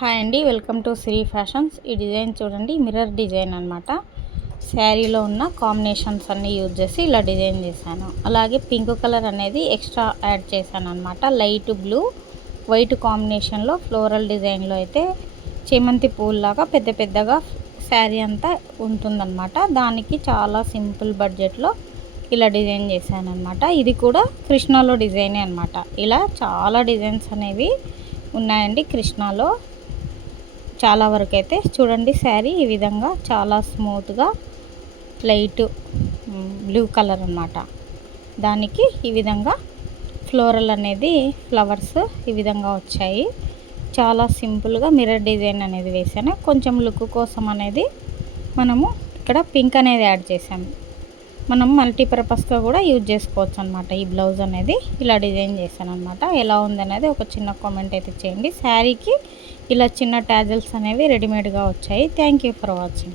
Hi అండి, welcome to Shri fashions. ఈ design చూడండి, మిర్రర్ డిజైన్ అనమాట. శారీలో ఉన్న కాంబినేషన్స్ అన్నీ యూజ్ చేసి ఇలా డిజైన్ చేశాను. అలాగే పింక్ కలర్ అనేది ఎక్స్ట్రా యాడ్ చేశాను అనమాట. లైట్ బ్లూ వైట్ కాంబినేషన్లో ఫ్లోరల్ డిజైన్లో అయితే చేమంతి పూల్లాగా పెద్ద పెద్దగా శారీ అంతా ఉంటుందన్నమాట. దానికి చాలా సింపుల్ బడ్జెట్లో ఇలా డిజైన్ చేశాను అనమాట. ఇది కూడా కృష్ణాలో డిజైనే అనమాట. ఇలా చాలా డిజైన్స్ అనేవి ఉన్నాయండి కృష్ణాలో. చాలా వరకు అయితే చూడండి, శారీ ఈ విధంగా చాలా స్మూత్గా లైట్ బ్లూ కలర్ అన్నమాట. దానికి ఈ విధంగా ఫ్లోరల్ అనేది ఫ్లవర్స్ ఈ విధంగా వచ్చాయి. చాలా సింపుల్గా మిర్రర్ డిజైన్ అనేది వేసాను. కొంచెం లుక్ కోసం అనేది మనము ఇక్కడ పింక్ అనేది యాడ్ చేసాము. మనం మల్టీపర్పస్గా కూడా యూజ్ చేసుకోవచ్చు అనమాట. ఈ బ్లౌజ్ అనేది ఇలా డిజైన్ చేశాను అనమాట. ఎలా ఉందనేది ఒక చిన్న కామెంట్ అయితే చేయండి. శారీకి ఇలా చిన్న ట్యాజల్స్ అనేవి రెడీమేడ్గా వచ్చాయి. Thank you for watching.